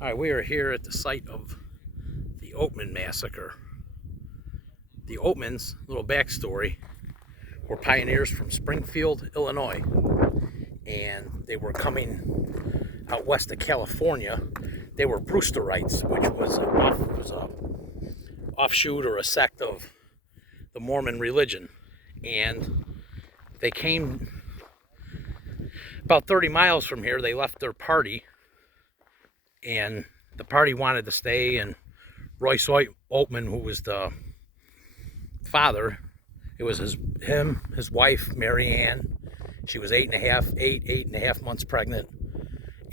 All right, we are here at the site of the Oatman massacre. The Oatmans, little backstory, were pioneers from Springfield, Illinois, and they were coming out west of California. They were Brewsterites, which was a offshoot or a sect of the Mormon religion, and they came about 30 miles from here. They left their party, and the party wanted to stay, and Royce Oatman, who was the father, it was his wife, Mary Ann. She was eight and a half months pregnant,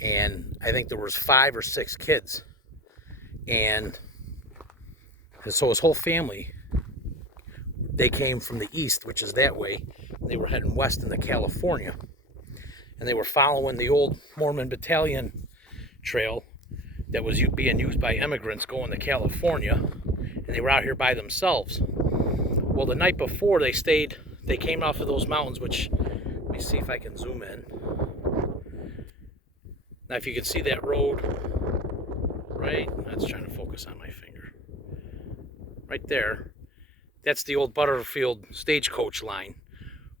and I think there was 5 or 6 kids. And so his whole family, they came from the east, which is that way. They were heading west into California, and they were following the old Mormon battalion trail that was being used by immigrants going to California, and they were out here by themselves. Well, the night before they came off of those mountains, which, let me see if I can zoom in. Now, if you can see that road, right? That's trying to focus on my finger. Right there, that's the old Butterfield Stagecoach line,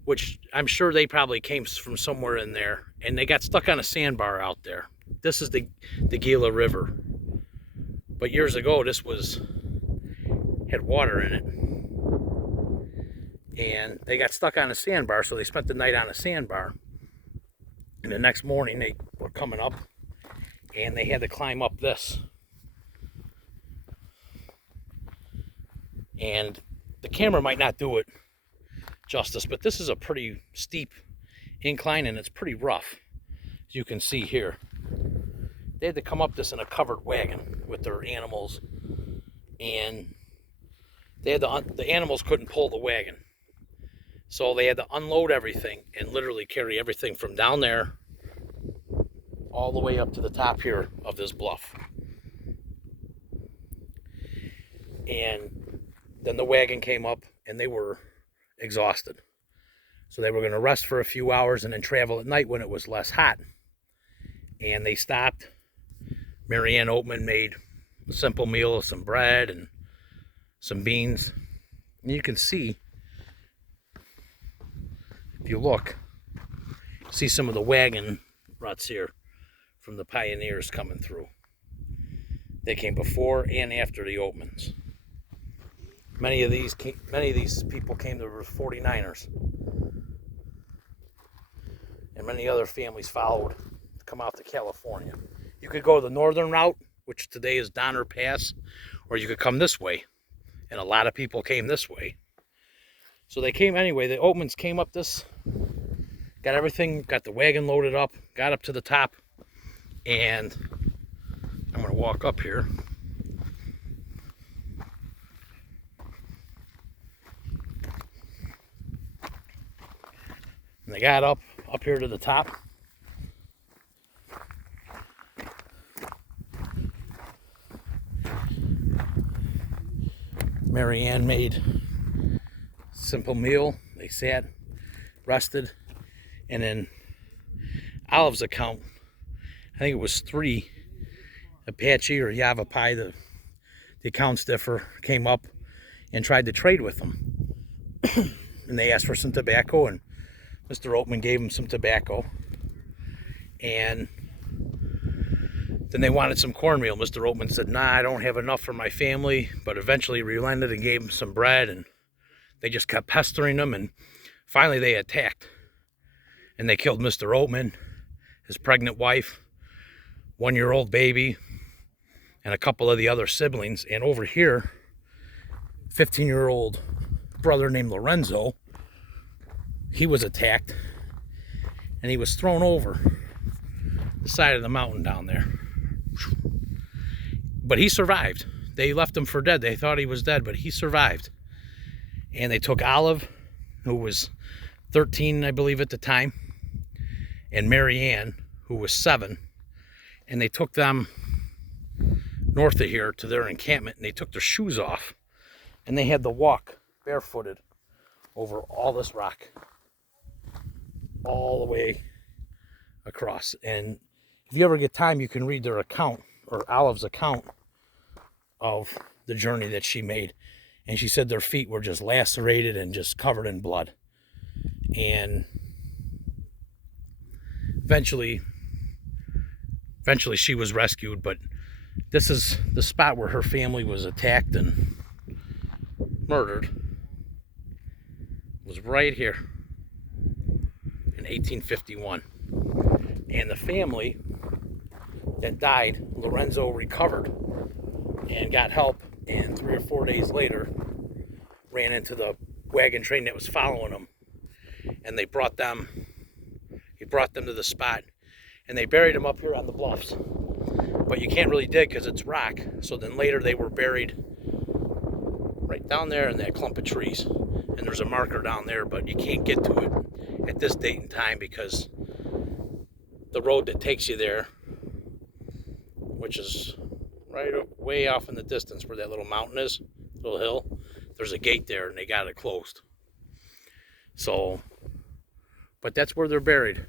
which I'm sure they probably came from somewhere in there, and they got stuck on a sandbar out there. This is the Gila River. But years ago, this had water in it. And they got stuck on a sandbar, so they spent the night on a sandbar. And the next morning, they were coming up, and they had to climb up this. And the camera might not do it justice, but this is a pretty steep incline, and it's pretty rough, as you can see here. They had to come up this in a covered wagon with their animals, and the animals couldn't pull the wagon, so they had to unload everything and literally carry everything from down there all the way up to the top here of this bluff. And then the wagon came up, and they were exhausted, so they were going to rest for a few hours and then travel at night when it was less hot. And they stopped. Mary Ann Oatman made a simple meal of some bread and some beans. And you can see, if you look, see some of the wagon ruts here from the pioneers coming through. They came before and after the Oatmans. Many of these people came to the 49ers. And many other families followed to come out to California. You could go the northern route, which today is Donner Pass, or you could come this way. And a lot of people came this way. So they came anyway. The Oatmans came up this, got everything, got the wagon loaded up, got up to the top, and I'm going to walk up here. And they got up here to the top. Mary Ann made a simple meal. They sat, rested, and then Olive's account, I think it was 3 Apache or Yavapai, the account stiffer, came up and tried to trade with them. And they asked for some tobacco, and Mr. Oatman gave them some tobacco. And then they wanted some cornmeal. Mr. Oatman said, nah, I don't have enough for my family, but eventually relented and gave them some bread, and they just kept pestering them, and finally they attacked. And they killed Mr. Oatman, his pregnant wife, 1-year-old baby, and a couple of the other siblings. And over here, 15-year-old brother named Lorenzo, he was attacked, and he was thrown over the side of the mountain down there. But he survived. They left him for dead. They thought he was dead, but he survived. And they took Olive, who was 13, I believe, at the time, and Mary Ann, who was 7, and they took them north of here to their encampment, and they took their shoes off, and they had to walk barefooted over all this rock all the way across. And if you ever get time, you can read their account or Olive's account of the journey that she made. And she said their feet were just lacerated and just covered in blood. And eventually she was rescued, but this is the spot where her family was attacked and murdered. It was right here in 1851. And the family that died, Lorenzo recovered and got help, and 3 or 4 days later ran into the wagon train that was following him, and he brought them to the spot, and they buried him up here on the bluffs. But you can't really dig because it's rock. So then later they were buried right down there in that clump of trees, and there's a marker down there, but you can't get to it at this date and time because the road that takes you there, which is right way off in the distance where that little mountain is, little hill, there's a gate there and they got it closed. So, but that's where they're buried.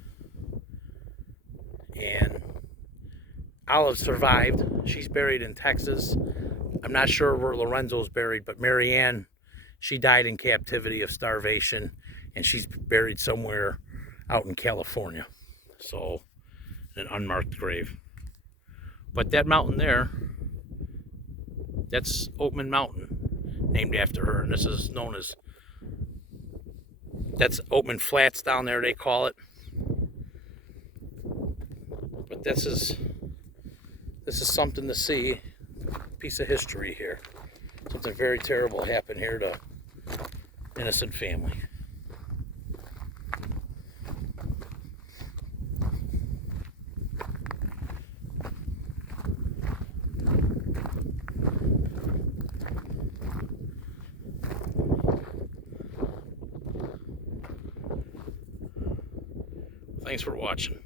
And Olive survived. She's buried in Texas. I'm not sure where Lorenzo's buried, but Marianne, she died in captivity of starvation, and she's buried somewhere out in California. So, in an unmarked grave. But that mountain there, that's Oatman Mountain, named after her. And this is known as, that's Oatman Flats down there, they call it. But this is something to see, piece of history here. Something very terrible happened here to innocent family. Thanks for watching.